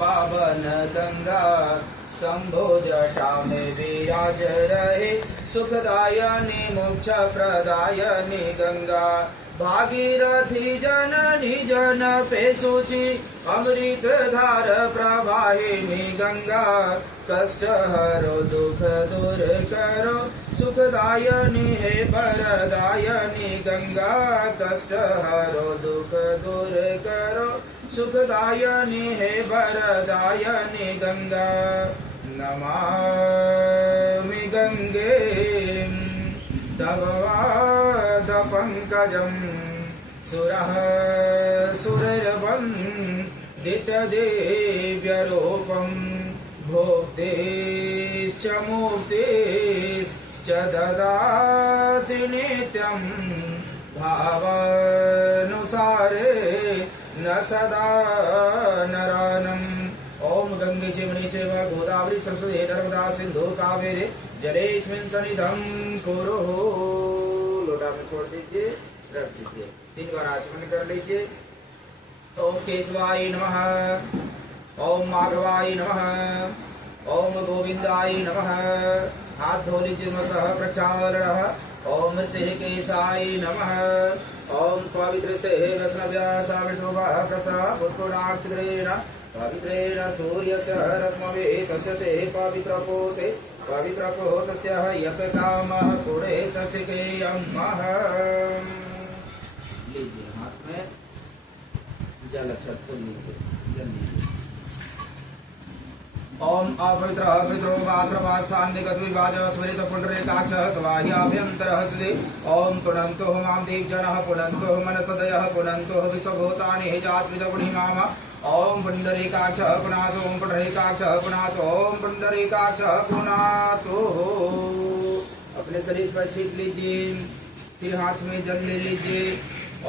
पावन गंगा शंभो जटा में विराज रहे सुखदायनी मोक्ष प्रदायनी गंगा भागीरथी जननी जन पे सूची अमृत धार प्रवाहिनी गंगा कष्ट हरो दुख दूर करो सुखदायनी है वरदायनी गंगा कष्ट हरो दुख दूर करो सुखदायनी है वरदायनी गंगा नमामि गंगे तव पाद पंकजं सुरः सुरैर्वन्दितदिव्यरूपं भोक्तिश्च मुक्तिश्च ददाति नित्यं भावानुसारे न सदा नरानम्। ओम गंगे चेमनि चैव गोदावरी सरस्वती नर्मदा सिंधु कावेरी जलेस्मिन् सन्निधं कुरु। लोटा में छोड़ दीजिए, रख दीजिए, 3 बार आचमन कर लीजिए। ओम केशवाय नमः, ओम माधवाय नमः, ओम गोविंदाय नमः। हाथ धो लीजिए, नमः प्रक्षालनः। ओम ऋषिकेशाय नमः। ओम पवित्र से वैष्णव्यासाविष्णुवः प्रसा पुष्पणाक्षत्रेण पवित्रेण सूर्यस्य रश्मवे तस्य ते पवित्रपोते पवित्रपोतस्य यज्ञकामः पुरे तक्षकेयमः। लीजिए हाथ में जल छत्तु लीजिए, जल लीजिए। ओम अपवित्र पितरो वास्रवास्थान निगत विभाज स्मृत पुंडरीकाक्षः स्वाह्याभ्यन्तरः सुदे। ओम पुनन्तो मां देवजनः पुनन्तो मनसदयः पुनन्तो विश्वभूतानि हि जातविदगुणिमाम। ओम पुंडरीकाक्षः पुनातो ओम पुंडरीकाक्षः पुनातो ओम पुंडरीकाक्षः पुनातो। अपने शरीर पर छीट लीजिए, फिर हाथ में जल ले लीजिए।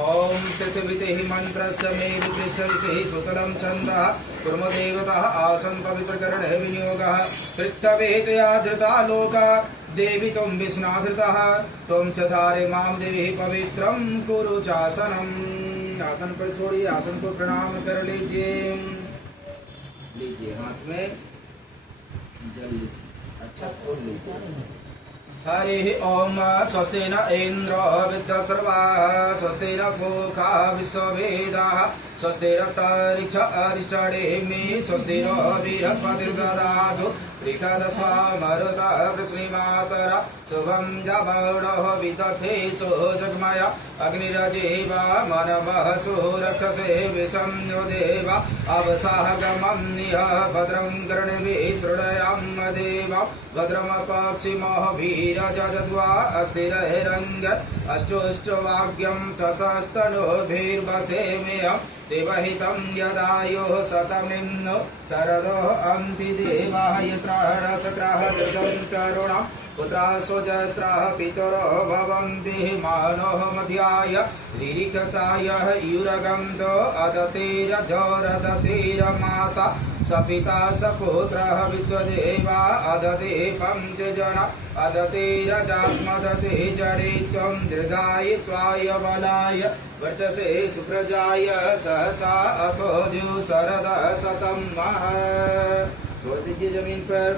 ओम तत्विते मंत्रस्य मेरु पृष्ठऋषिः सुतलं छन्दः कुर्मदेवतः आसन् पवित्रकरणे विनियोगः पृथ्व्या धृता लोका देवी त्वं विष्णाधृतः त्वं च धारे मां देवी पवित्रं कुरु चासनम्। आसन पर छोड़िए, आसन को प्रणाम कर लीजिए। लीजिए हाथ में जल लीजिए, अच्छा खोल लीजिए। हरि ओम स्वस्ति न इंद्र विद्यासर्वाः स्वस्ति न पूषा विश्ववेदाः स्वस्ति रक्तरिक्ष अरिष्टनेमि स्वस्ति नो बृहस्पतिर्ददातु त्रिकदस्वा मरुतः वृष्णिमातरः शुभं जवौडः विदधेषु जगमय अग्निरजीवा मनवः सुरक्षसे विषं यो देव अवसाहगमं निह भद्रं कर्णिभिः शृणुयाम देव भद्रमपक्षिमः वीरजजद्वा अस्थिरैरङ्ग अष्टोष्टवाक्यं सशस्तनोभिर्वसेमेयम् देवहितं यदायुः शतमिन्नो शरदो अन्ति देवाः यत्राणसक्राः दशं करुणा पुत्राः स्वजत्राः पितरो भवन्ति मानोः मध्याय रिरिकताय युरगन्तो अदतिरधोरदतिरमाता सपिता सपुत्रः विश्वदेवा अदति पञ्चजना अदतिरजात्मदति जडित्वं दीर्घाय त्वाय बलाय वर्चसे सुप्रजाय सहसा अथो द्यु शरद शतं मह। छोड़ दीजिए जमीन पर।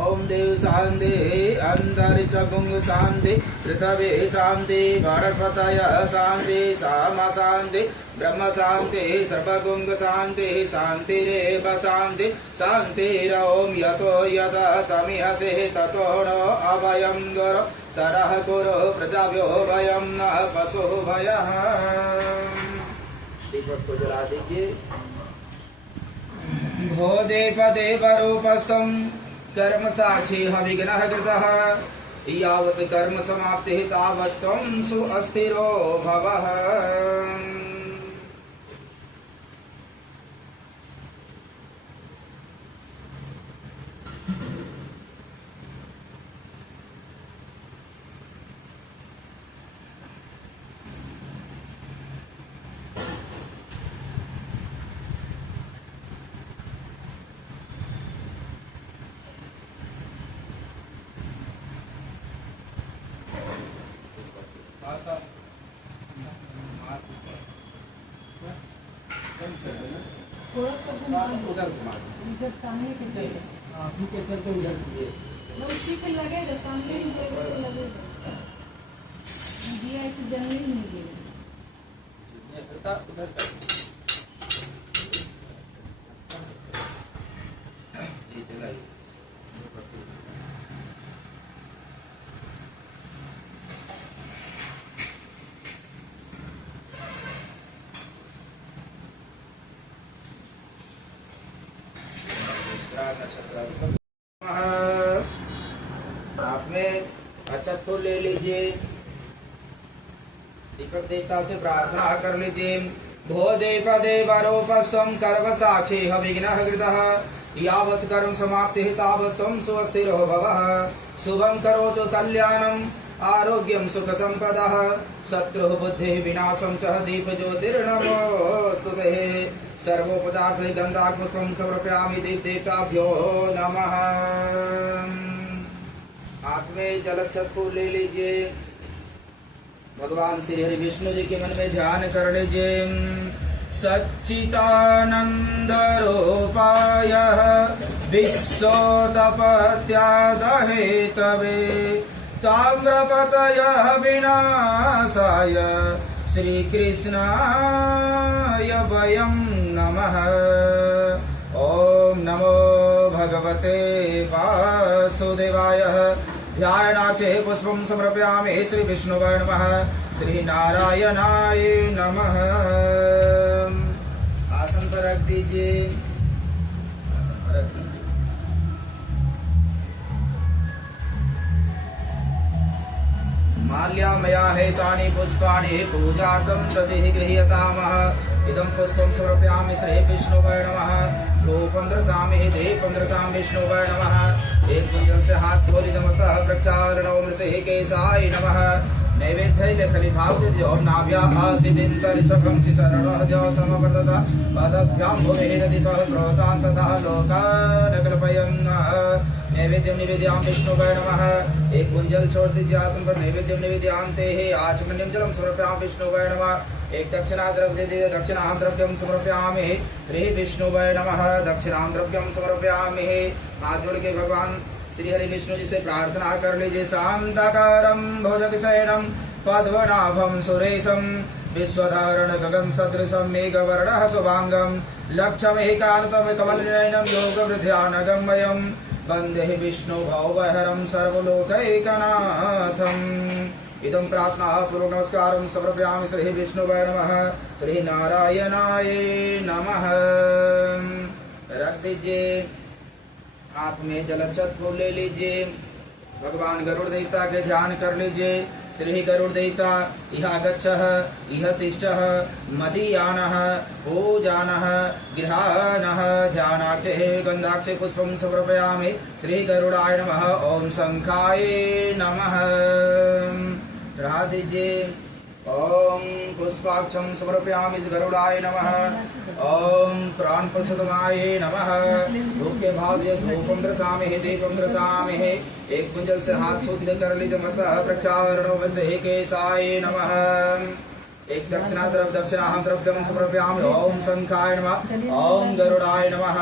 ओम देव शांति अंतरिक्ष गुंग शांति पृथ्वी शांति वनस्पतय शांति सामा शांति ब्रह्म शांति सर्वगुंग शांति शांतिरेव शांति शांतिरोम यतो यद समिहसे ततो नो अभयं गुरु सरः गुरु प्रजाभ्यो भयं न पशु भयः। दीपक को जला दीजिए। भो देव रूपस्थं कर्म साक्षी हविघ्नः कृतः यावत् कर्म समाप्तिः तावत् त्वं सुअस्थिरो भवः। थोड़ा सा थोड़ा सा उधर घुमा इधर सामने के तरफ हाँ ठीक है फिर तो उधर ये उसी पे लगेगा, सामने ही लगेगा। दिया ऐसे जलने ही नहीं देगा। ये करता उधर कर ये जलाई आप में अच्छा तो ले लीजिए, दीपक देवता से प्रार्थना कर लीजिए। भो देव देवरोपस्त्वं कर्म साक्षी विघ्नः कृतः यावत् कर्म समाप्तिः तावत् त्वं सुस्थिरो भवः। शुभं करोतु कल्याणम् आरोग्यं सुख संपदः शत्रुः बुद्धिः विनाशं च दीप ज्योतिर्नमोस्तुते। सर्वोपचार गंधापुष्पं समर्पयामि देवताभ्यो नमः। हाथ में जलक्षत फूल ले लीजिए, भगवान श्री हरि विष्णु जी के मन में ध्यान कर लीजिए। सच्चिदानंद रूपाय विश्वोत्पत्त्यादहेतवे ताम्रपतय विनाशाय श्री कृष्णाय वयं नमः। ओम नमो भगवते वासुदेवाय। ध्यानाचे पुष्पं समर्पयामि श्री विष्णुवे नमः। श्री नारायणाय नमः। आसन पर रख दीजिए, आसन पर रख दीजिए। माल्यामया हेतानि पुष्पाणि पूजार्थं प्रतिगृह्यतामः। इदं पुष्पं समर्पयामि श्री विष्णुवे नमः। धूपं दर्शयामि दीपं दर्शयामि विष्णुवे नमः। एक कुंजल से हाथ धोली नमस्तः प्रक्षालनौ मृषिः केशाय नमः। नैवेद्य खलिभावति ओम नाभ्याः आसीदिन्तरिक्षकं शिशरणः ज समवर्तत पदभ्यां भूमिः सहस्रोतां तथा लोकान् कल्पयन्। नैवेद्यं निवेदयामि विष्णुवे नमः। एक कुंजल छोड़ दीजिए आसन पर। नैवेद्यं निवेदयामि तेहि आचमनीयं जलं समर्पयामि विष्णुवे नमः। एक दक्षिणा द्रव्य दे दक्षिणां द्रव्यं समर्पयामि श्री विष्णुवे नमः। दक्षिणां द्रव्यं समर्पयामि। हाथ जोड़ के भगवान श्री हरि विष्णु जी से प्रार्थना कर लीजिए। शांताकारं भुजगशयनं पद्मनाभं सुरेशं विश्वधारण गगन सदृशं मेघवर्णः शुभांगं लक्ष्मीकान्तं कमलनयनं योगवृद्ध्यानगम्यं वन्दे विष्णु भवभयहरं सर्वलोकैकनाथम्। इदं प्रार्थना पूर्वक नमस्कारं समर्पयामि श्री विष्णुवे नमः। श्री नारायणाय नमः। रख दीजिए, हाथ में जलक्षत फूल ले लीजिए। भगवान गरुड़ देवता के ध्यान कर लीजिए। श्री गरुड़ देवता इह गच्छः इह तिष्ठः मदीयानः पूजानः गृहानः ध्यानाक्षे गंधाक्षे पुष्पं समर्पयामि श्री गरुड़ाय नमः। ओम शंखाय नमः। चढ़ा दीजिए। ओम पुष्पाक्षं समर्पयामि गरुड़ाय नमः। ओम प्राणप्रसुतमाय नमः। धूप के भाव धूपं दर्शयामि दीपं दर्शयामि। एक कुंजल से हाथ शुद्ध कर लीजिए। मस्तः प्रक्षालनौ मृषिः केशाय नमः। एक दक्षिणा दक्षिणां द्रव्यं समर्पयामि। ओम शंखाय नमः। ओम गरुड़ाय नमः।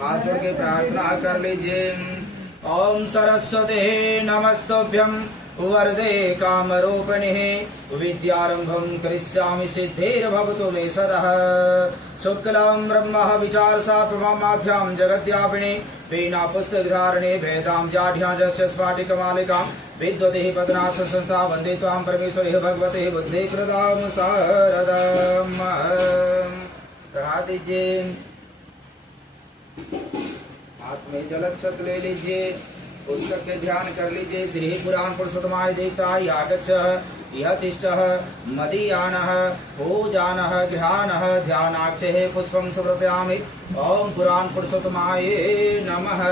हाथ जोड़ के प्रार्थना कर लीजिए। ओम सरस्वते नमस्तुभ्यं वरदे कामरूपिणिः विद्यारंभं करिष्यामि सिद्धिर्भवतु मे सदः। शुक्लं ब्रह्म विचारसा प्रमामाध्यां जगद्व्यापिनी वीणा पुस्तकधारिणी भेदां जाढ्यां रस्य स्फाटिकमालिकां विद्वतिः पदनाश संस्था वन्दे त्वां परमेश्वरी भगवते बुद्धिप्रदां शारदाम्। चढ़ा दीजिए। हाथ में जलक्षत ले लीजिए। पुस्तक के ध्यान कर लीजिए। श्री पुराण पुरुषोत्तमाय देवताय आगच्छः इह तिष्ठः मदीयानः पूजानः गृहानः ध्यानाक्षे पुष्पं समर्पयामि। ओम पुराण पुरुषोत्तमाय नमः।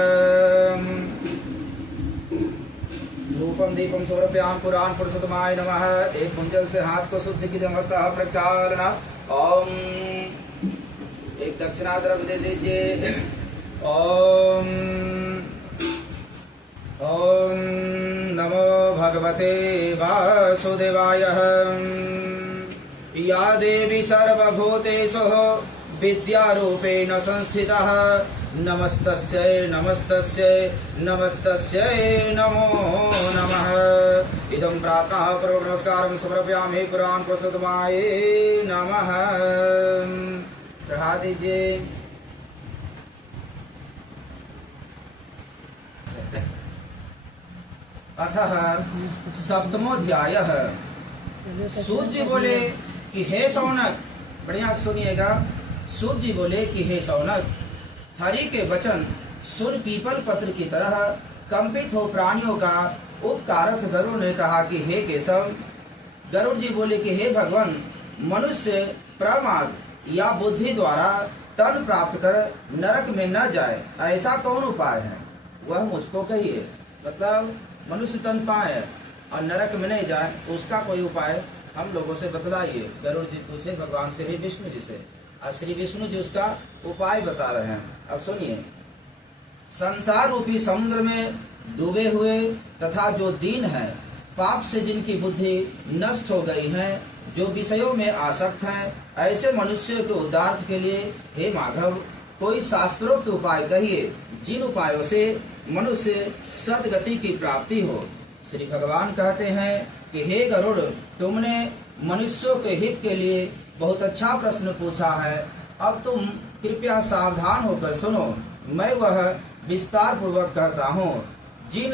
धूपं दीपं समर्पयामि पुराण पुरुषोत्तमाय नमः। एक कुंजल से हाथ को शुद्ध कीजिए। मस्तः प्रक्षालनः। ओम एक दक्षिणा द्रव्य दे दीजिए। ओम ओम नमो भगवते वासुदेवाय। या देवी सर्वभूतेषु विद्यारूपेण संस्थितः नमस्तस्यै नमस्तस्यै नमस्तस्यै नमो नमः। इदं प्रातः पूर्वक नमस्कारं समर्पयामि पुराण पुरुषोत्तमाय नमः। चढ़ा दीजिए। अतः सप्तमोऽध्यायः। सूत जी बोले कि हे सौनक, बढ़िया सुनिएगा। सूत जी बोले कि हे सौनक, हरि के वचन सुन पीपल पत्र की तरह कंपित हो प्राणियों का उपकारथ गरुड़ ने कहा कि हे केशव। गरुड़ जी बोले कि हे भगवान, मनुष्य प्रमाद या बुद्धि द्वारा तन प्राप्त कर नरक में न जाए, ऐसा कौन उपाय है, वह मुझको कहिए। मतलब मनुष्य तन पाए और नरक में नहीं जाए, उसका कोई उपाय हम लोगों से बतलाइए। गरुड़ जी पूछे भगवान श्री विष्णु जी से, और श्री विष्णु जी उसका उपाय बता रहे हैं। अब सुनिए। संसार रूपी समुद्र में डूबे हुए तथा जो दीन है, पाप से जिनकी बुद्धि नष्ट हो गई है, जो विषयों में आसक्त हैं, ऐसे मनुष्य के उद्धार के लिए हे माधव कोई शास्त्रोक्त उपाय कहिए, जिन उपायों से मनुष्य सदगति की प्राप्ति हो। श्री भगवान कहते हैं कि हे गरुड़, तुमने मनुष्यों के हित के लिए बहुत अच्छा प्रश्न पूछा है। अब तुम कृपया सावधान होकर सुनो। मैं वह विस्तार पूर्वक कहता हूँ। जिन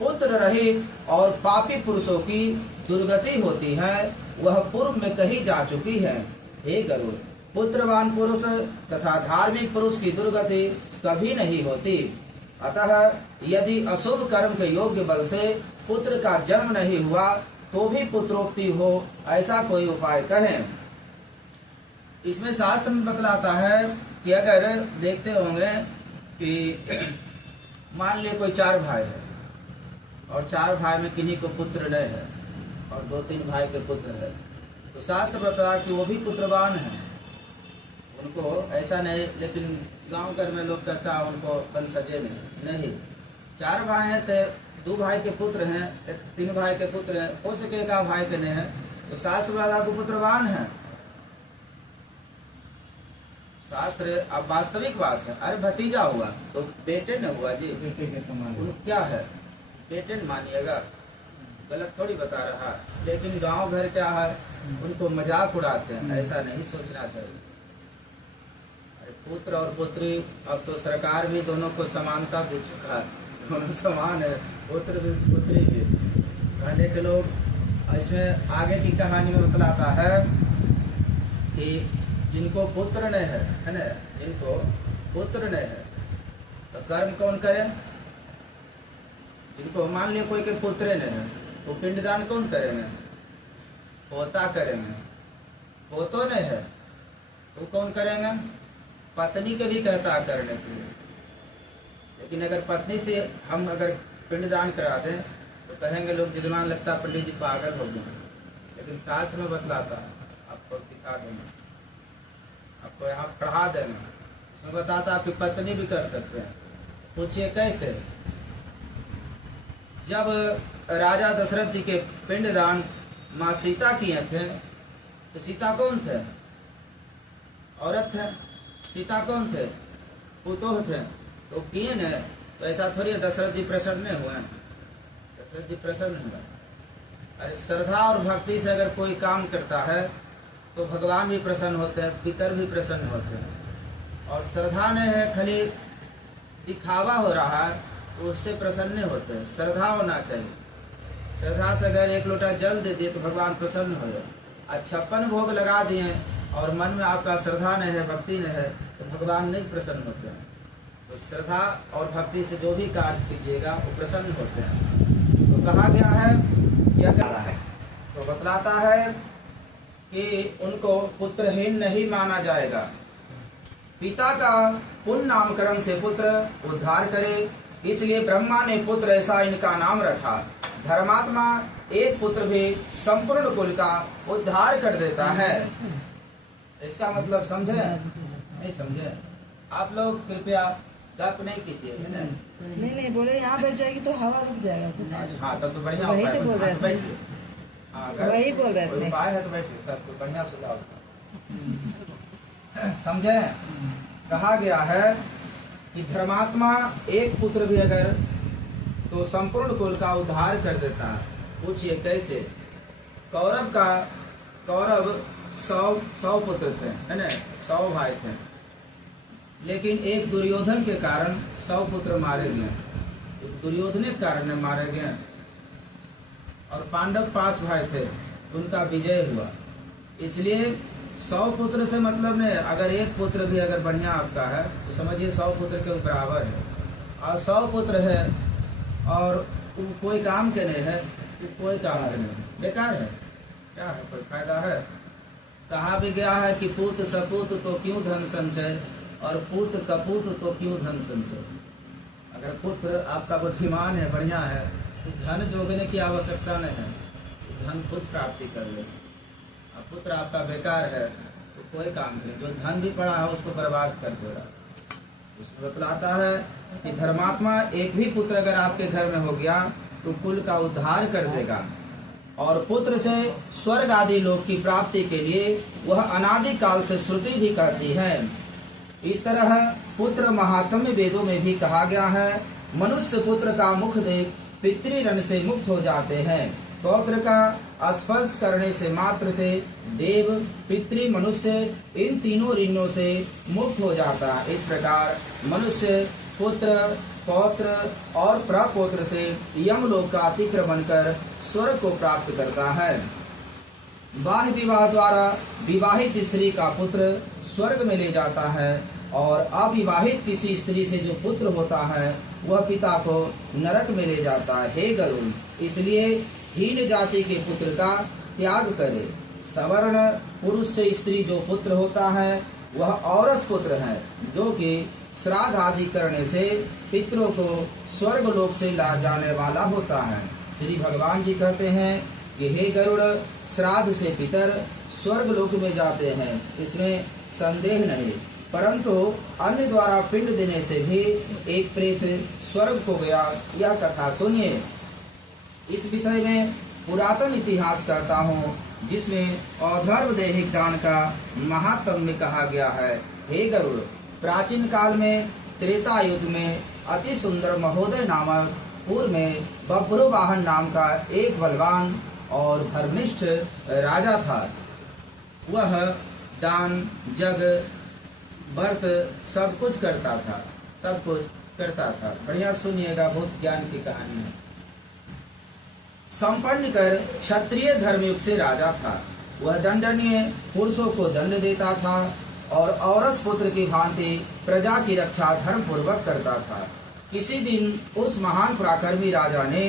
पुत्र रहित और पापी पुरुषों की दुर्गति होती है, वह पूर्व में कही जा चुकी है। हे गरुड़, पुत्रवान पुरुष तथा धार्मिक पुरुष की दुर्गति कभी नहीं होती। अतः यदि अशुभ कर्म के योग्य बल से पुत्र का जन्म नहीं हुआ, तो भी पुत्रोक्ति हो, ऐसा कोई उपाय कहें। इसमें शास्त्र में बतलाता है कि अगर देखते होंगे कि मान लिया कोई 4 भाई है और 4 भाई में किन्हीं को पुत्र नहीं है और 2-3 भाई के पुत्र है, तो शास्त्र बताया कि वो भी पुत्रवान है। उनको ऐसा नहीं, लेकिन गांव घर में लोग कहता है उनको वंशजे नहीं। 4 भाई हैं तो 2 भाई के पुत्र हैं, 3 भाई के पुत्र हैं, हो सके 1 भाई के नहीं है, तो शास्त्र वाला को पुत्रवान है। शास्त्र अब वास्तविक बात है। अरे भतीजा हुआ तो बेटे न हुआ जी, बेटे के समान क्या है, बेटे न मानिएगा, गलत थोड़ी बता रहा। लेकिन गांव घर क्या है, उनको मजाक उड़ाते हैं, ऐसा नहीं सोचना चाहिए। पुत्र और पुत्री, अब तो सरकार भी दोनों को समानता दे चुका है, दोनों समान है, पुत्र भी पुत्री भी। पहले के लोग, इसमें आगे की कहानी में बतलाता है कि जिनको पुत्र नहीं है ना, जिनको पुत्र नहीं है तो कर्म कौन करे। जिनको मान लिया कोई के पुत्र नहीं है तो पिंडदान कौन करेंगे, पोता करेंगे। पोतो नहीं है तो कौन करेंगे, पत्नी के भी कहता है करने के लिए। लेकिन अगर पत्नी से हम अगर पिंडदान करा दें तो कहेंगे लोग जजमान लगता पंडित जी पागल हो गए। लेकिन शास्त्र में बतलाता है, आपको दिखा देंगे, आपको यहाँ पढ़ा देंगे, इसमें बताता है कि पत्नी भी कर सकते हैं। पूछिए कैसे। जब राजा दशरथ जी के पिंडदान माँ सीता किए थे, तो सीता कौन थे, औरत थे। सीता कौन थे, पुतोह थे, तो किए न। तो ऐसा थोड़ी दशरथ जी प्रसन्न हुए, दशरथ जी प्रसन्न हुए। अरे श्रद्धा और भक्ति से अगर कोई काम करता है तो भगवान भी प्रसन्न होते हैं, पितर भी प्रसन्न होते हैं। और श्रद्धा नहीं है, खाली दिखावा हो रहा है, तो उससे प्रसन्न होते हैं। श्रद्धा होना चाहिए। श्रद्धा से अगर 1 लोटा जल दे दिए तो भगवान प्रसन्न हो जाए। 56 भोग लगा दिए और मन में आपका श्रद्धा नहीं है, भक्ति नहीं है, तो भगवान नहीं प्रसन्न होते हैं। तो श्रद्धा और भक्ति से जो भी कार्य कीजिएगा वो प्रसन्न होते हैं। तो कहा गया है क्या कहा है, तो बतलाता है कि उनको पुत्रहीन नहीं माना जाएगा। पिता का पुण्य नामकरण से पुत्र उद्धार करे, इसलिए ब्रह्मा ने पुत्र ऐसा इनका नाम रखा। धर्मात्मा एक पुत्र भी संपूर्ण कुल का उद्धार कर देता है। इसका मतलब समझे नहीं समझे आप लोग, कृपया गप नहीं कीजिए। नहीं बोले यहाँ बैठ जाएगी तो हवा रुक जाएगा कुछ। हाँ तब तो बढ़िया वही तो बोल रहे थे। बैठिए। हाँ, वही बोल रहे थे। उपाय है तो बैठिए, सब तो बढ़िया सुझाव। समझे? कहा गया है कि धर्मात्मा एक पुत्र भी अगर तो संपूर्ण कुल का उद्धार कर देता है। पूछिए कैसे? कौरव 100 पुत्र थे, है ना, 100 भाई थे, लेकिन एक दुर्योधन के कारण 100 पुत्र मारे गए। दुर्योधन के कारण मारे गए। और पांडव 5 भाई थे, उनका विजय हुआ। इसलिए 100 पुत्र से मतलब नहीं, अगर एक पुत्र भी अगर बढ़िया आपका है तो समझिए 100 पुत्र के बराबर है। और 100 पुत्र है और कोई काम के नहीं है, तो कोई काम के नहीं, बेकार है। क्या है, कोई फायदा है? कहा भी गया है कि पूत सपूत तो क्यों धन संचय, और पूत कपूत तो क्यों धन संचय। अगर पुत्र आपका बुद्धिमान है, बढ़िया है, तो धन जोगने की आवश्यकता नहीं है, धन खुद प्राप्ति कर ले। अब पुत्र आपका बेकार है तो कोई काम नहीं, जो धन भी पड़ा है उसको बर्बाद कर देगा। उसमें बतलाता है कि धर्मात्मा एक भी पुत्र अगर आपके घर में हो गया तो कुल का उद्धार कर देगा, और पुत्र से स्वर्ग आदि लोक की प्राप्ति के लिए वह अनादि काल से श्रुति भी कहती है। इस तरह पुत्र महात्म्य वेदों में भी कहा गया है, मनुष्य पुत्र का मुख देख पितृऋण से मुक्त हो जाते हैं। पौत्र का स्पर्श करने से मात्र से देव, पितृ, मनुष्य इन तीनों ऋणों से मुक्त हो जाता है। इस प्रकार मनुष्य पुत्र, पौत्र और प्रपौत्र से यमलोक का अतिक्रमण कर स्वर्ग को प्राप्त करता है। बाह्य विवाह द्वारा विवाहित स्त्री का पुत्र स्वर्ग में ले जाता है, और अविवाहित किसी स्त्री से जो पुत्र होता है वह पिता को नरक में ले जाता है। हे गरुड़, इसलिए हीन जाति के पुत्र का त्याग करे। सवर्ण पुरुष से स्त्री जो पुत्र होता है वह औरस पुत्र है, जो कि श्राद्ध आदि करने से पितरों को स्वर्ग लोक से ला जाने वाला होता है। श्री भगवान जी कहते हैं कि हे गरुड़, श्राद्ध से पितर स्वर्ग लोक में जाते हैं, इसमें संदेह नहीं, परंतु अन्य द्वारा पिंड देने से भी एक प्रेत स्वर्ग को गया, यह कथा सुनिए। इस विषय में पुरातन इतिहास कहता हूँ, जिसमें अधर्व दैहिक दान का महात्म्य कहा गया है। हे गरुड़, प्राचीन काल में त्रेता युग में अति सुंदर महोदय नामक पूर्व में बब्रू वाहन नाम का एक बलवान और धर्मनिष्ठ राजा था। वह दान, जग, व्रत सब कुछ करता था, सब कुछ करता था। बढ़िया सुनिएगा, बहुत ज्ञान की कहानी है। संपन्न कर क्षत्रिय धर्मयुक्त से राजा था। वह दंडनीय पुरुषों को दंड देता था और औरस पुत्र की भांति प्रजा की रक्षा धर्म पूर्वक करता था। किसी दिन उस महान पराक्रमी राजा ने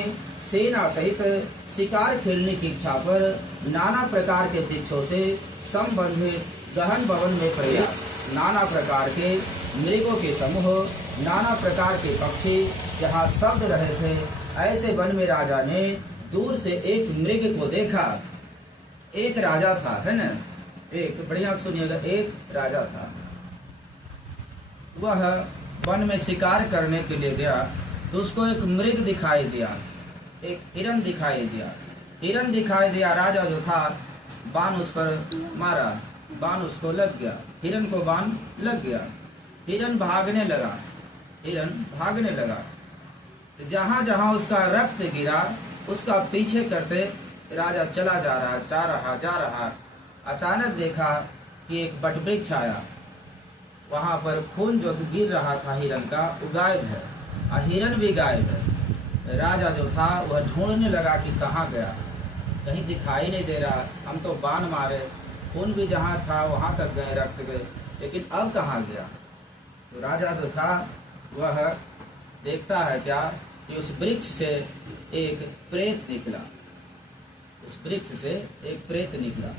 सेना सहित शिकार खेलने की इच्छा पर नाना प्रकार के वृक्षों से संबंधित गहन भवन में प्रयास, नाना प्रकार के मृगों के समूह, नाना प्रकार के पक्षी जहाँ शब्द रहे थे, ऐसे वन में राजा ने दूर से एक मृग को देखा। एक राजा था, है ना, एक, बढ़िया सुनिएगा, एक राजा था। वह वन में शिकार करने के लिए गया तो उसको एक मृग दिखाई दिया, एक हिरन दिखाई दिया। हिरन दिखाई दिया, राजा जो था बाण उस पर मारा, बाण उसको लग गया, हिरन को बाण लग गया। हिरन भागने लगा, हिरन भागने लगा। तो जहां जहां उसका रक्त गिरा उसका पीछे करते राजा चला जा रहा। अचानक देखा कि एक बटवृक्ष आया, वहां पर खून जो गिर रहा था हिरन का वो गायब है, और हिरन भी गायब है। राजा जो था वह ढूंढने लगा कि कहाँ गया, कहीं दिखाई नहीं दे रहा। हम तो बाण मारे, खून भी जहाँ था वहां तक गए, रक्त गए, लेकिन अब कहाँ गया। तो राजा जो था वह देखता है क्या कि उस वृक्ष से एक प्रेत निकला, उस वृक्ष से एक प्रेत निकला।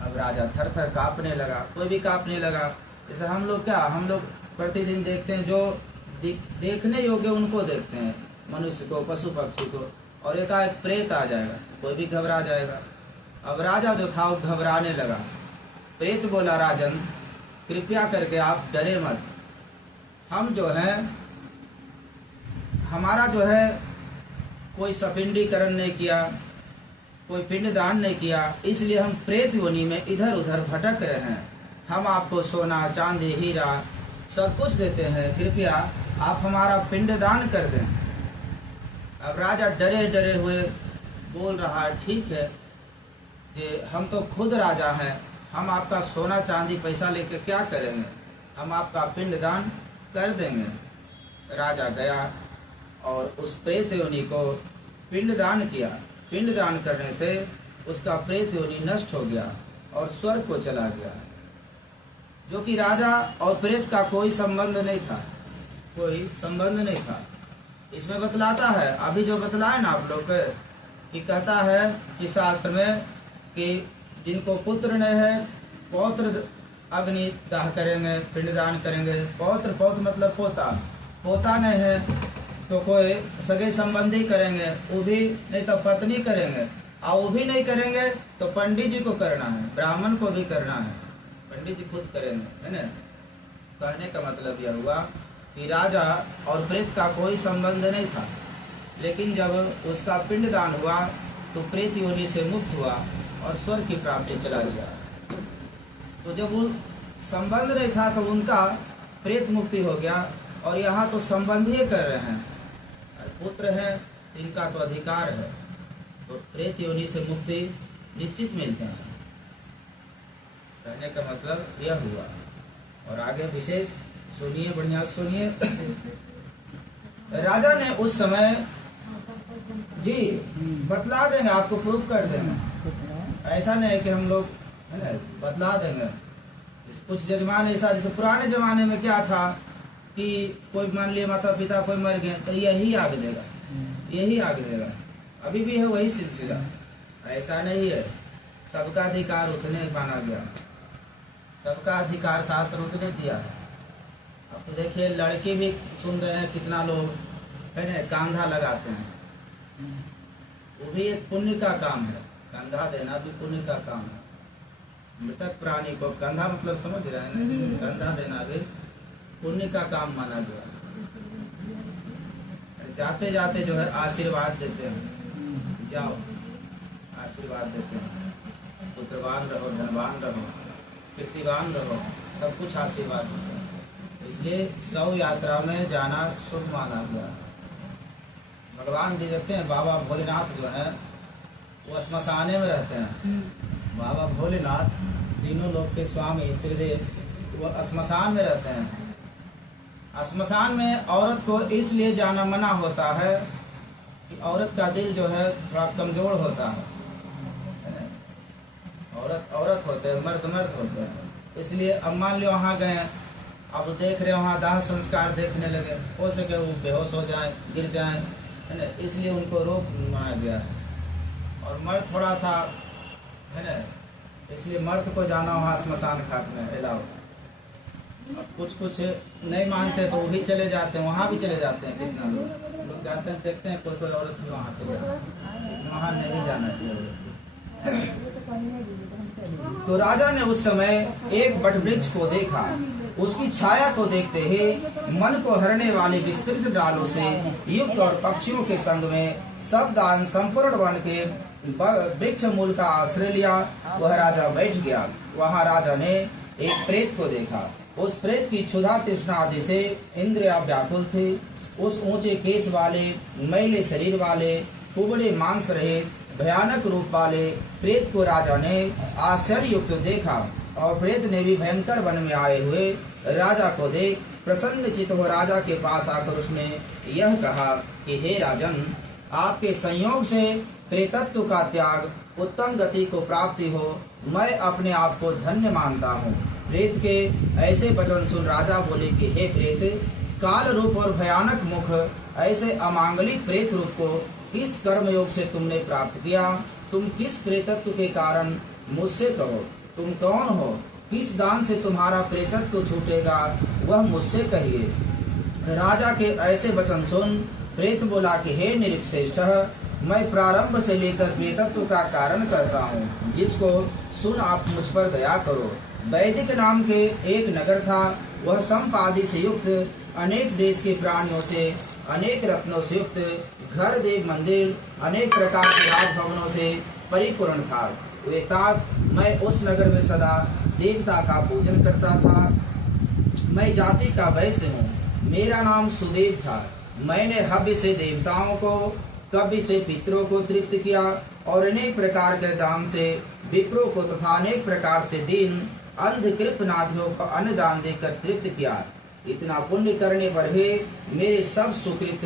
अब राजा थर थर कांपने लगा, कोई भी कांपने लगा। जैसे हम लोग प्रतिदिन देखते हैं, जो देखने योग्य उनको देखते हैं, मनुष्य को, पशु पक्षी को, और एकाएक प्रेत आ जाएगा, कोई भी घबरा जाएगा। अब राजा जो था वो घबराने लगा। प्रेत बोला, राजन कृपया करके आप डरे मत, हम जो है, हमारा जो है कोई सपिंडीकरण नहीं किया, कोई पिंडदान नहीं किया, इसलिए हम प्रेत योनि में इधर उधर भटक रहे हैं। हम आपको सोना चांदी हीरा सब कुछ देते हैं, कृपया आप हमारा पिंडदान कर दें। अब राजा डरे डरे हुए बोल रहा है, ठीक है कि हम तो खुद राजा हैं, हम आपका सोना चांदी पैसा लेकर क्या करेंगे, हम आपका पिंडदान कर देंगे। राजा गया और उस प्रेत योनि को पिंडदान किया। पिंडदान करने से उसका प्रेत योनि नष्ट हो गया और स्वर्ग को चला गया, जो कि राजा और प्रेत का कोई संबंध नहीं था, कोई संबंध नहीं था। इसमें बतलाता है, अभी जो बतलाए ना आप लोग कि कहता है कि शास्त्र में कि जिनको पुत्र नहीं है पौत्र अग्नि दाह करेंगे, पिंडदान करेंगे। पौत्र पौत्र मतलब पोता, पोता नहीं है तो कोई सगे संबंधी करेंगे, वो भी नहीं तो पत्नी करेंगे, और वो भी नहीं करेंगे तो पंडित जी को करना है, ब्राह्मण को भी करना है, पंडित जी खुद करेंगे, है ना। कहने का मतलब यह हुआ कि राजा और प्रेत का कोई संबंध नहीं था, लेकिन जब उसका पिंडदान हुआ तो प्रेत योनि से मुक्त हुआ और स्वर्ग की प्राप्ति चला गया। तो जब वो संबंध नहीं था तो उनका प्रेत मुक्ति हो गया, और यहाँ तो संबंधी कर रहे हैं, पुत्र है इनका तो अधिकार है, तो प्रेत योनि से मुक्ति निश्चित मिलते हैं। कहने का मतलब यह हुआ। और आगे विशेष सुनिए, बढ़िया सुनिए। राजा ने उस समय जी बतला देंगे, आपको प्रूफ कर देंगे, ऐसा नहीं है कि हम लोग है ना बतला देंगे। कुछ जजमान ऐसा, जैसे पुराने जमाने में क्या था कि कोई मान लिया माता पिता कोई मर गए तो यही आग देगा, यही आग देगा। अभी भी है वही सिलसिला, ऐसा नहीं है। सबका अधिकार उतने माना गया, सबका अधिकार शास्त्र उतने दिया है। अब तो देखिए लड़के भी सुन रहे हैं, कितना लोग है ना कांधा लगाते हैं, वो भी एक पुण्य का काम है, कंधा देना भी पुण्य का काम है। मृतक प्राणी को कंधा मतलब समझ रहे हैं ना, कंधा देना भी पुण्य का काम माना गया। जाते जाते जो है आशीर्वाद देते हैं, जाओ आशीर्वाद देते हैं, पुत्रवान रहो, धनवान रहो, कीर्तिवान रहो, सब कुछ आशीर्वाद देते हैं। इसलिए 100 यात्रा में जाना शुभ माना गया। भगवान जी देखते हैं, बाबा भोलेनाथ जो है वो श्मशाने में रहते हैं। बाबा भोलेनाथ तीनों लोक के स्वामी त्रिदेव, वो श्मशान में रहते हैं। श्मशान में औरत को इसलिए जाना मना होता है कि औरत का दिल जो है थोड़ा कमजोर होता है। औरत औरत होते हैं, मर्द मर्द होते हैं। इसलिए अब मान लो वहाँ गए, अब देख रहे वहाँ दाह संस्कार देखने लगे, हो सके वो बेहोश हो जाए, गिर जाए, है ना, इसलिए उनको रोक माना गया है। और मर्द थोड़ा सा है ना, इसलिए मर्द को जाना वहाँ श्मशान घाट में अलाउ। कुछ कुछ नहीं मानते तो वो भी चले जाते हैं, वहाँ भी चले जाते हैं। कितना लोग जाते हैं, देखते हैं कोई कोई औरत भी वहाँ चले जाते हैं, वहाँ नहीं जाना चाहिए। तो राजा ने उस समय एक वटवृक्ष को देखा, उसकी छाया को देखते ही मन को हरने वाले विस्तृत डालों से युक्त और पक्षियों के संग में सब दान संपूर्ण वन के वृक्ष मूल का आश्रय लिया। वह राजा बैठ गया। वहाँ राजा ने एक प्रेत को देखा। उस प्रेत की क्षुधा तृष्णा आदि से इंद्रियां व्याकुल थी। उस ऊंचे केस वाले, मैले शरीर वाले, कुबड़े मांस रहित, भयानक रूप वाले प्रेत को राजा ने आश्चर्य युक्त देखा। और प्रेत ने भी भयंकर वन में आए हुए राजा को देख प्रसन्न चित्त हो राजा के पास आकर उसने यह कहा कि हे राजन, आपके संयोग से प्रेतत्व का त्याग, उत्तम गति को प्राप्ति हो, मैं अपने आप को धन्य मानता हूँ। प्रेत के ऐसे वचन सुन राजा बोले कि हे प्रेत, काल रूप और भयानक मुख ऐसे अमांगलिक प्रेत रूप को किस कर्म योग से तुमने प्राप्त किया? तुम किस प्रेतत्व के कारण मुझसे कहो, तुम कौन हो? किस दान से तुम्हारा प्रेतत्व छूटेगा, वह मुझसे कहिए। राजा के ऐसे वचन सुन प्रेत बोला कि हे निरपश्रेष्ठ, मैं प्रारंभ से लेकर प्रेतत्व का कारण करता हूँ, जिसको सुन आप मुझ पर दया करो। वैदिक नाम के एक नगर था, वह संपादि से युक्त, अनेक देश के प्राणियों से, अनेक रत्नों से युक्त, घर देव मंदिर, अनेक प्रकार के राजभवनों से परिपूर्ण था। वेतात मैं उस नगर में सदा देवता का पूजन करता था। मैं जाति का वैश्य हूँ, मेरा नाम सुदेव था। मैंने हव्य से देवताओं को, कव्य से पितरों को तृप्त किया और अनेक प्रकार के दान से विप्रों को तथा अनेक प्रकार से दीन अंध कृपनाथियों को अन्न दान देकर तृप्त किया। इतना पुण्य करने पर भी मेरे सब सुकृत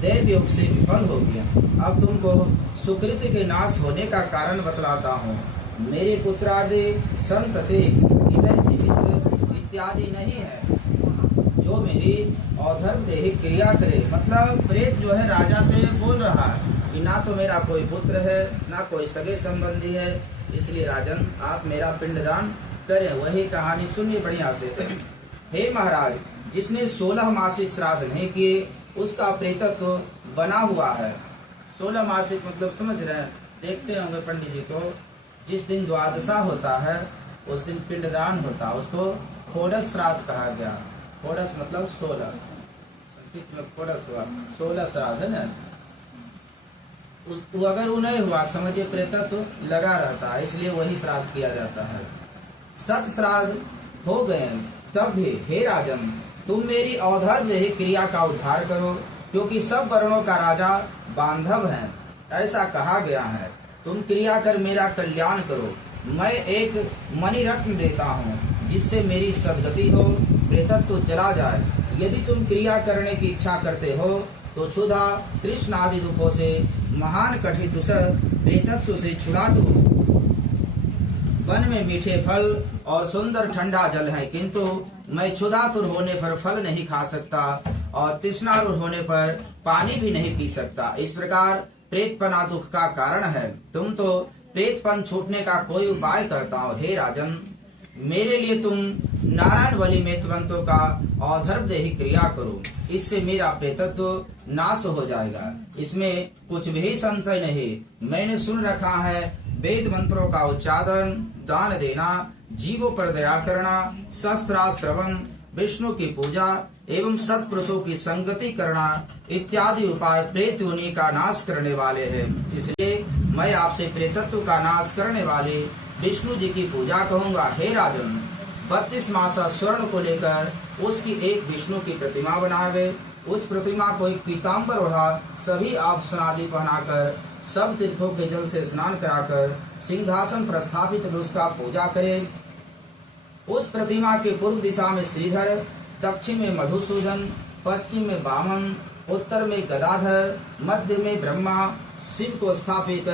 दैव योग से विफल हो गया। अब तुमको सुकृत के नाश होने का कारण बतलाता हूँ। मेरे पुत्रादि संतति हितैषी मित्र इत्यादि नहीं है जो मेरी औधर्म देही क्रिया करे। मतलब प्रेत जो है राजा से बोल रहा है कि ना तो मेरा कोई पुत्र है, ना कोई सगे संबंधी है, इसलिए राजन आप मेरा पिंडदान करें। वही कहानी सुनिए बढ़िया से। हे महाराज, जिसने 16 मासिक श्राद्ध नहीं किए उसका प्रेतत्व बना हुआ है। 16 मासिक मतलब समझ रहे हैं, देखते होंगे पंडित जी को, जिस दिन द्वादशा होता है उस दिन पिंडदान होता है, उसको खोड़स श्राद्ध कहा गया। खोड़स मतलब 16, संस्कृत में खोड़स हुआ 16 श्राद्ध है ना। अगर वो नहीं हुआ समझिए प्रेतत्व लगा रहता है, इसलिए वही श्राद्ध किया जाता है। 7 श्राद्ध हो गए तब भी हे राजन तुम मेरी औधर्म देही क्रिया का उद्धार करो, क्योंकि सब वर्णों का राजा बांधव है, ऐसा कहा गया है। तुम क्रिया कर मेरा कल्याण करो। मैं एक मणि रत्न देता हूँ जिससे मेरी सदगति हो, प्रेतत्व चला जाए। यदि तुम क्रिया करने की इच्छा करते हो तो क्षुधा तृष्णादि दुखों से महान कठिन दुसर प्रेतत्व से छुड़ा दो। वन में मीठे फल और सुंदर ठंडा जल है, किंतु मैं क्षुधातुर होने पर फल नहीं खा सकता और तृष्णातुर होने पर पानी भी नहीं पी सकता। इस प्रकार प्रेतपना दुख का कारण है। तुम तो प्रेतपन छूटने का कोई उपाय कहता हो। हे राजन, मेरे लिए तुम नारायण बलि में तुरंतों का औधर्म देही क्रिया करो, इससे मेरा प्रेतत्व नाश हो जाएगा। इसमें कुछ भी संशय नहीं। मैंने सुन रखा है वेद मंत्रों का उच्चारण, दान देना, जीवों पर दया करना, शस्त्रा श्रवण, विष्णु की पूजा एवं सत्पुरुषों की संगति करना इत्यादि उपाय प्रेत योनि का नाश करने वाले हैं। इसलिए मैं आपसे प्रेतत्व का नाश करने वाले विष्णु जी की पूजा कहूँगा। हे राजन, 32 मासा स्वर्ण को लेकर उसकी एक विष्णु की प्रतिमा बनावे। उस प्रतिमा को एक पीताम्बर ओढ़ा सभी आभूषणादि पहनाकर सब तीर्थों के जल से स्नान कराकर सिंहासन पर स्थापित उसका पूजा करे। उस प्रतिमा के पूर्व दिशा में श्रीधर, दक्षिण में मधुसूदन, पश्चिम में वामन, उत्तर में गदाधर, मध्य में ब्रह्मा शिव को स्थापित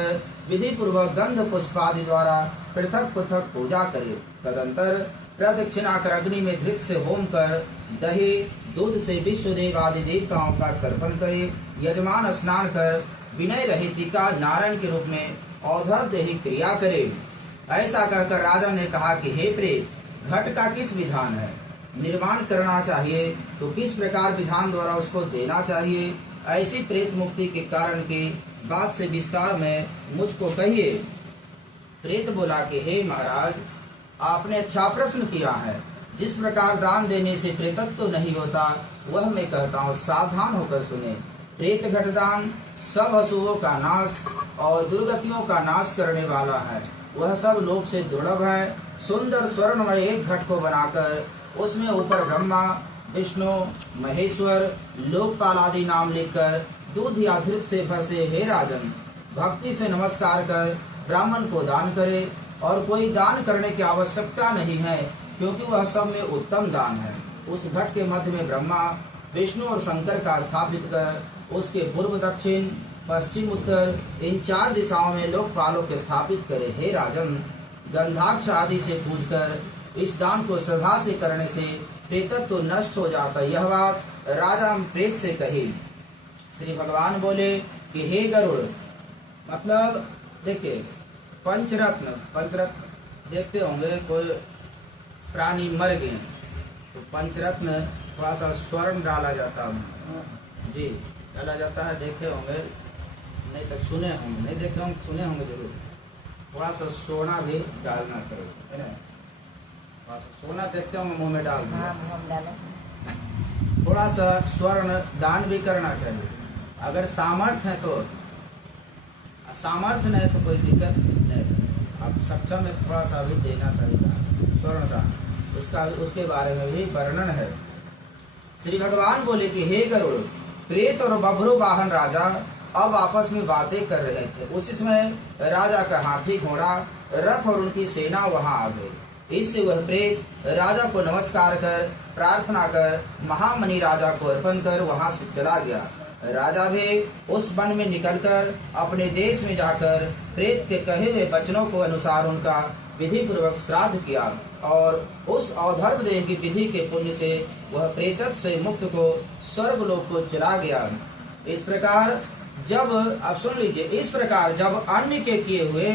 विधि पूर्वक गंध पुष्पादि द्वारा पृथक पृथक पूजा करे। तदंतर प्रदक्षिणा कर अग्नि में धृत से होम कर दही दूध से विश्वदेव आदि देवताओं का तर्पण करे। यजमान स्नान कर विनय रहित का नारायण के रूप में औधर देही क्रिया करे। ऐसा कहकर राजा ने कहा कि हे प्रेत, घट का किस विधान है? निर्माण करना चाहिए तो किस प्रकार विधान द्वारा उसको देना चाहिए? ऐसी प्रेत मुक्ति के कारण की बात से विस्तार में मुझको कहिए। प्रेत बोला कि हे महाराज, आपने अच्छा प्रश्न किया है। जिस प्रकार दान देने से प्रेतत्व तो नहीं होता वह मैं कहता हूँ, सावधान होकर सुने। प्रेत घटदान सब अशुभों का नाश और दुर्गतियों का नाश करने वाला है। वह सब लोक से दुर्लभ है। सुंदर स्वर्णमय एक घट को बनाकर उसमें ऊपर ब्रह्मा, विष्णु, महेश्वर, लोकपाल आदि नाम लिखकर दूध या घृत से भरसे हे राजन, भक्ति से नमस्कार कर ब्राह्मण को दान करे। और कोई दान करने की आवश्यकता नहीं है, क्योंकि वह सब में उत्तम दान है। उस घट के मध्य में ब्रह्मा, विष्णु और शंकर का स्थापित कर उसके पूर्व, दक्षिण, पश्चिम, उत्तर इन 4 दिशाओं में लोकपालों के स्थापित करे। हे राजन, गंधाक्ष आदि से पूजकर इस दान को श्रद्धा से करने से प्रेतत्व तो नष्ट हो जाता। यह बात राजा प्रेत से कही। श्री भगवान बोले कि हे गरुड़, मतलब देखिए पंचरत्न देखते होंगे, कोई प्राणी मर गए तो पंचरत्न थोड़ा सा स्वर्ण डाला जाता है जी, डाला जाता है। देखे होंगे, नहीं तो सुने होंगे, नहीं देखे होंगे सुने होंगे जरूर। थोड़ा सा सोना भी डालना चाहिए, है ना? थोड़ा सा सोना देखते होंगे मुंह में डाल दिया। थोड़ा सा स्वर्ण दान भी करना चाहिए अगर सामर्थ्य है तो। सामर्थ्य नहीं तो कोई दिक्कत नहीं। अब सक्षम में थोड़ा सा भी देना चाहिए स्वर्ण दान, उसके बारे में भी वर्णन है। श्री भगवान बोले कि हे गरुड़, प्रेत और बभ्रू वाहन राजा अब आपस में बातें कर रहे थे। उसी समय राजा का हाथी, घोड़ा, रथ और उनकी सेना वहां आ गई। इससे वह प्रेत राजा को नमस्कार कर, प्रार्थना कर, महामणि राजा को अर्पण कर वहां से चला गया। राजा भी उस वन में निकलकर अपने देश में जाकर प्रेत के कहे हुए वचनों को अनुसार उनका विधि पूर्वक श्राद्ध किया और उस अधर्म देह की विधि के पुण्य से वह प्रेतत्व से मुक्त को स्वर्गलोक को चला गया। इस प्रकार जब आप सुन लीजिए, इस प्रकार जब अन्य के किए हुए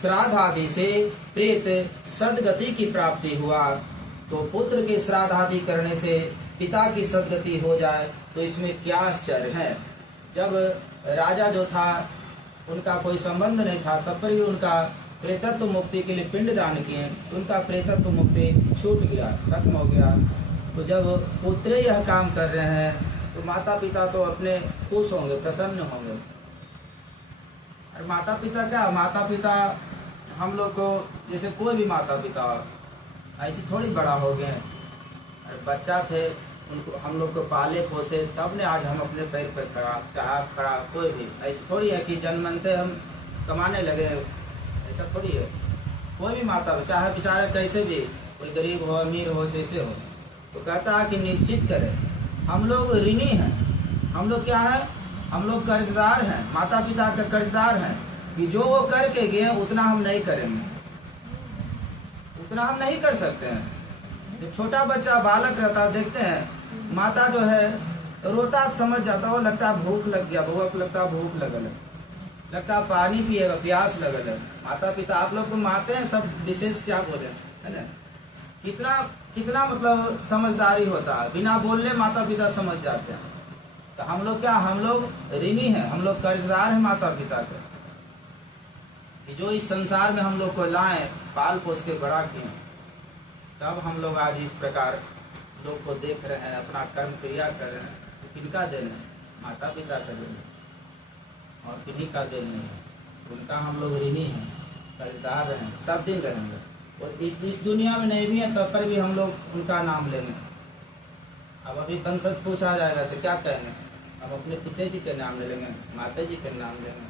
श्राद्ध आदि से प्रेत सदगति की प्राप्ति हुआ, तो पुत्र के श्राद्ध आदि करने से पिता की सदगति हो जाए तो इसमें क्या आश्चर्य है। जब राजा जो था उनका कोई संबंध नहीं था, तब पर भी उनका प्रेतत्व मुक्ति के लिए पिंड दान किए, उनका प्रेतत्व मुक्ति छूट गया, खत्म हो गया। तो जब पुत्र यह काम कर रहे हैं तो माता पिता तो अपने खुश होंगे, प्रसन्न होंगे। और माता पिता क्या, माता पिता हम लोग को जैसे कोई भी माता पिता ऐसी थोड़ी बड़ा हो गए। बच्चा थे, उनको हम लोग को पाले पोसे, तब ने आज हम अपने पैर पर खड़ा कोई भी ऐसी थोड़ी है कि जन्मते हम कमाने लगे, ऐसा थोड़ी है। कोई भी माता चाहे बेचारा कैसे भी, कोई गरीब हो अमीर हो जैसे हो, तो कहता है कि निश्चित करें हम लोग ऋणी हैं, हम लोग क्या है, हम लोग कर्जदार हैं, माता पिता का कर्जदार हैं कि जो वो करके गए उतना हम नहीं करेंगे, उतना हम नहीं कर सकते हैं। जब छोटा बच्चा बालक रहता है, देखते हैं माता जो है रोता समझ जाता, वो लगता है भूख लग गया, बउआ को लगता है भूख लगल है, लगता है पानी पिएगा, प्यास लगल है। माता पिता आप लोग को मानते हैं, सब विशेष क्या बोले है ना, कितना कितना मतलब समझदारी होता है, बिना बोलने माता पिता समझ जाते हैं। तो हम लोग क्या, हम लोग ऋणी हैं, हम लोग कर्जदार हैं माता पिता के, कि जो इस संसार में हम लोग को लाए, पाल पोस के बड़ा किए, तब हम लोग आज इस प्रकार लोग को देख रहे हैं, अपना कर्म क्रिया कर रहे हैं। तो किनका देन है, माता पिता का देन है और किन्हीं का देन नहीं है। उनका हम लोग ऋणी हैं, कर्जदार रहेंगे, सब दिन रहेंगे। और इस दुनिया में नहीं भी है, तब पर भी हम लोग उनका नाम लेंगे। अब अभी वंशज पूछा जाएगा तो क्या कहेंगे, हम अपने पिताजी के नाम ले लेंगे, माता जी के नाम लेंगे,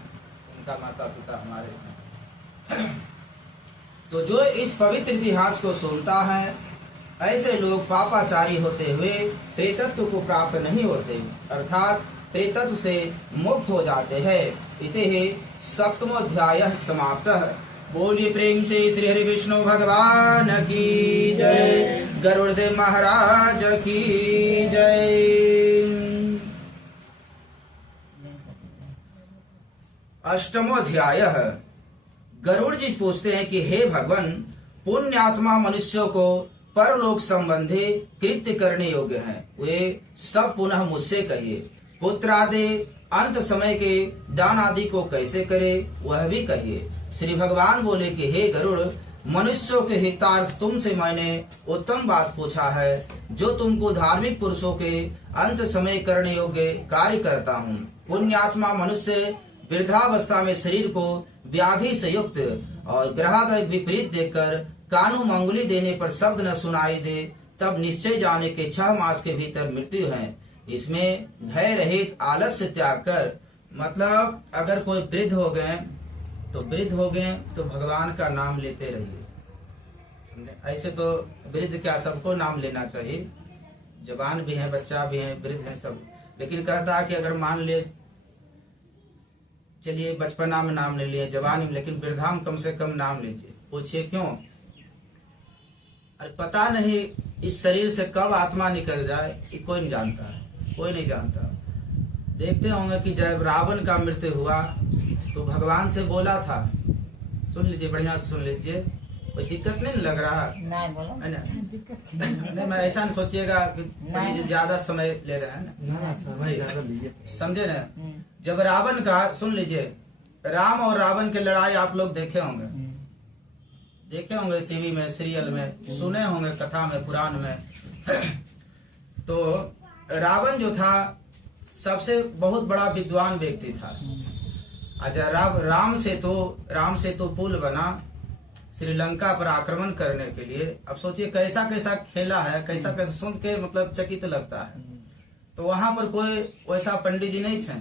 उनका माता पिता हमारे हैं। तो जो इस पवित्र इतिहास को सुनता है, ऐसे लोग पापाचारी होते हुए त्रेतत्व को प्राप्त नहीं होते, अर्थात त्रेतत्व से मुक्त हो जाते हैं। इति सप्तमोऽध्यायः समाप्तः। बोलिए प्रेम से श्री हरि विष्णु भगवान की जय, गरुड़देव महाराज की जय। अष्टमोऽध्यायः। गरुड़ जी पूछते हैं कि हे भगवान, पुण्यात्मा मनुष्यों को परलोक संबंधी कृत्य करने योग्य हैं, वे सब पुनः मुझसे कहिए। पुत्र आदि अंत समय के दान आदि को कैसे करे, वह भी कहिए। श्री भगवान बोले कि हे गरुड़, मनुष्यों के हितार्थ तुमसे मैंने उत्तम बात पूछा है, जो तुमको धार्मिक पुरुषों के अंत समय करने योग्य कार्य करता हूँ। पुण्यात्मा मनुष्य वृद्धावस्था में शरीर को व्याधि से युक्त और ग्रहादय विपरीत देखकर कानों में अंगुली देने पर शब्द न सुनाई दे, तब निश्चय जाने के 6 मास के भीतर मृत्यु है। इसमें भय रहित आलस्य त्याग कर, मतलब अगर कोई वृद्ध हो गए तो भगवान का नाम लेते रहिए। ऐसे तो वृद्ध क्या, सबको नाम लेना चाहिए, जवान भी है, बच्चा भी है, वृद्ध है सब। लेकिन कहता है कि अगर मान ले चलिए बचपना में नाम ले लिए, जवानी में, लेकिन वृद्धा में कम से कम नाम लीजिए। पूछिए क्यों? अरे पता नहीं इस शरीर से कब आत्मा निकल जाए, ये कोई नहीं जानता है, कोई नहीं जानता। देखते होंगे कि जब रावण का मृत्यु हुआ तो भगवान से बोला था, सुन लीजिए, बढ़िया से सुन लीजिए, कोई दिक्कत नहीं लग रहा नहीं बोलो, है ना? नहीं, मैं ऐसा नहीं सोचिएगा कि ज्यादा समय ले रहे हैं ना, समझे ना? जब रावण का, सुन लीजिए, राम और रावण की लड़ाई आप लोग देखे होंगे टीवी में, सीरियल में, सुने होंगे कथा में, पुराण में। तो रावण जो था सबसे बहुत बड़ा विद्वान व्यक्ति था। अच्छा, राम से तो पुल बना श्रीलंका पर आक्रमण करने के लिए। अब सोचिए कैसा कैसा खेला है, कैसा कैसा सुन के मतलब चकित लगता है। तो वहां पर कोई वैसा पंडित जी नहीं थे,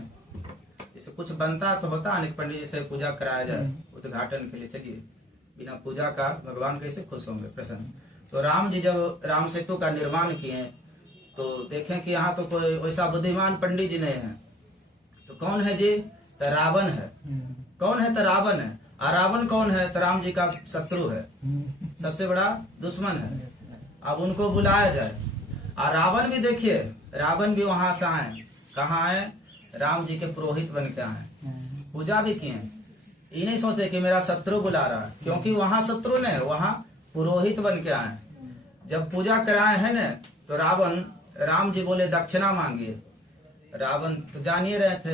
जैसे कुछ बनता तो होता अनेक पंडित जैसे पूजा कराया जाए उद्घाटन के लिए, चलिए बिना पूजा का भगवान कैसे खुश होंगे, प्रसन्न। तो राम जी जब राम सेतु का निर्माण किए तो देखें कि यहाँ तो कोई वैसा बुद्धिमान पंडित जी नहीं है। तो कौन है जी? तो रावण है। कौन है? तो रावण है। और रावण कौन है? तो राम जी का शत्रु है, सबसे बड़ा दुश्मन है। अब उनको बुलाया जाए। और रावण भी देखिए, रावण भी वहां से आए। कहाँ आए? राम जी के पुरोहित बन के आए, पूजा भी किए। ये नहीं सोचे कि मेरा शत्रु बुला रहा है, क्योंकि वहां शत्रु नहीं, वहां पुरोहित बन के आए। जब पूजा कराए हैं न, तो राम जी बोले दक्षिणा मांगिए। रावण तो जान ही रहे थे,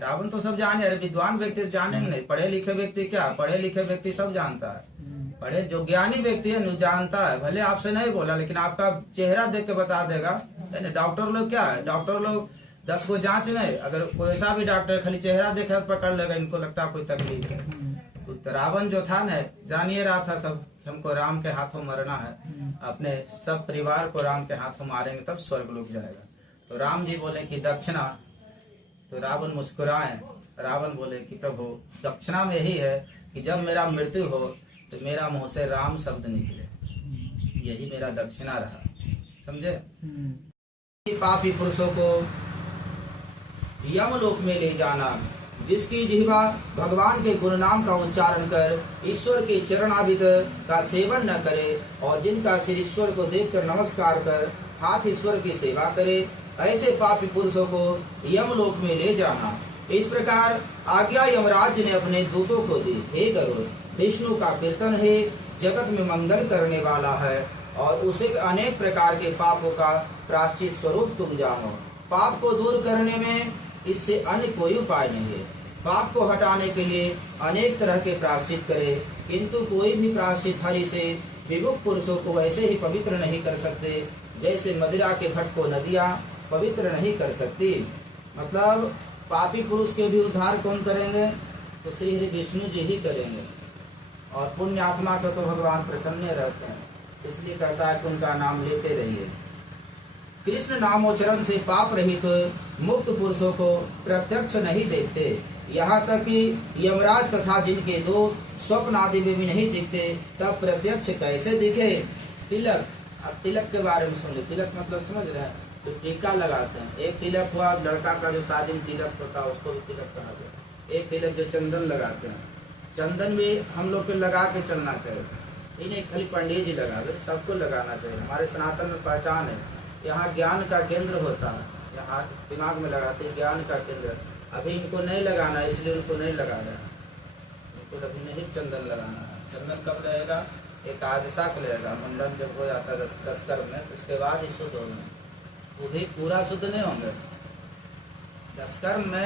रावण तो सब जाने, अरे विद्वान व्यक्ति जानेंगे नहीं, पढ़े लिखे व्यक्ति क्या, पढ़े लिखे व्यक्ति सब जानता है। पढ़े जो ज्ञानी व्यक्ति है नहीं जानता है, भले आपसे नहीं बोला लेकिन आपका चेहरा देख के बता देगा। डॉक्टर लोग क्या है, डॉक्टर लोग 10 को जांच नहीं, अगर कोई ऐसा भी डॉक्टर खाली चेहरा देखा तो पकड़ लेगा इनको लगता है कोई तकलीफ है। तो रावण जो था न, जानिए रहा था सब हमको राम के हाथों मरना है, अपने सब परिवार को राम के हाथों मारेंगे तब स्वर्ग लोग जाएगा। तो राम जी बोले कि दक्षिणा। तो रावण मुस्कुराए। रावण बोले कि प्रभु दक्षिणा में यही है कि जब मेरा मृत्यु हो तो मेरा मुंह से राम शब्द निकले, यही मेरा दक्षिणा रहा। समझे? पापी पुरुषों को यमलोक में ले जाना, जिसकी जिह्वा भगवान के गुण नाम का उच्चारण कर ईश्वर के चरणामृत का सेवन न करे और जिनका सिर ईश्वर को देखकर नमस्कार कर हाथ ईश्वर की सेवा करे, ऐसे पापी पुरुषों को यमलोक में ले जाना। इस प्रकार आज्ञा यमराज ने अपने दूतों को दी। हे गरुड़, विष्णु का कीर्तन है, जगत में मंगल करने वाला है और उसे अनेक प्रकार के पापों का प्रायश्चित स्वरूप तुम जानो। पाप को दूर करने में इससे अन्य कोई उपाय नहीं है। पाप को हटाने के लिए अनेक तरह के प्रायश्चित करे, किंतु कोई भी प्रायश्चित हरि से विमुख पुरुषों को ऐसे ही पवित्र नहीं कर सकते जैसे मदिरा के घट को नदियाँ पवित्र नहीं कर सकती। मतलब पापी पुरुष के भी उद्धार कौन करेंगे? तो श्री हरि विष्णु जी ही करेंगे। और पुण्य आत्मा को तो भगवान प्रसन्न रहते हैं, इसलिए कहता है कि उनका नाम लेते रहिए। कृष्ण नामोच्चारण से पाप रहित मुक्त पुरुषों को प्रत्यक्ष नहीं देखते, यहाँ तक कि यमराज तथा जिनके दो स्वप्न आदि में भी नहीं दिखते, तब प्रत्यक्ष कैसे दिखे? तिलक। अब तिलक के बारे में समझो। तिलक मतलब समझ रहे हैं? तो टीका लगाते हैं। एक तिलक हुआ लड़का का जो शादी में तिलक होता है उसको भी तिलक कहा गया। एक तिलक जो चंदन लगाते हैं, चंदन भी हम लोग को लगा के चलना चाहिए, इन्हें खाली पंडित जी लगावे, सबको लगाना चाहिए। हमारे सनातन में पहचान है, यहाँ ज्ञान का केंद्र होता है, यहाँ दिमाग में लगाते हैं ज्ञान का केंद्र। अभी इनको नहीं लगाना है, इसलिए उनको नहीं लगा रहा है, इनको अभी नहीं चंदन लगाना है। चंदन कब लगेगा? एकादशा को लगेगा। मुंडन जब हो जाता है 10 कर्म में, तो उसके बाद ही शुद्ध होंगे, वो भी पूरा शुद्ध नहीं होंगे। 10 कर्म में